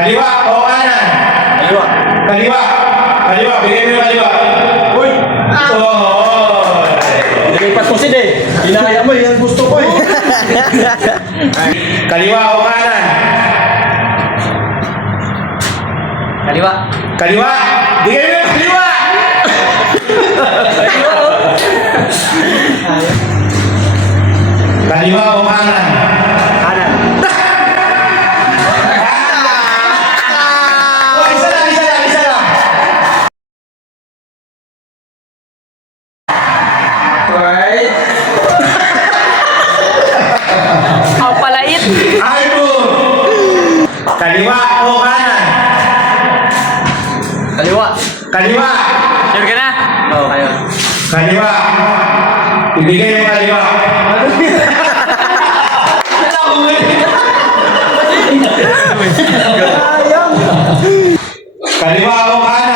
Kaliwa o kanan? Kaliwa. Kaliwa. Kaliwa. Bigay mo yung kaliwa. Uy! Oh! Nilipas ko sin eh. Hinahaya mo, yan gusto ko eh. Kaliwa o kanan? Kaliwa. Kaliwa. Bigay mo yung kaliwa. Kaliwa o kanan? Kanan. Oh, isa lang, isa lang, isa lang. Right. Ang palait. Album. Kaliwa o kanan? Kaliwa. Kaliwa. Sure ka na? Oo, kayo. Kaliwa. Ibigay yung kaliwa. Kaliwa o kanan?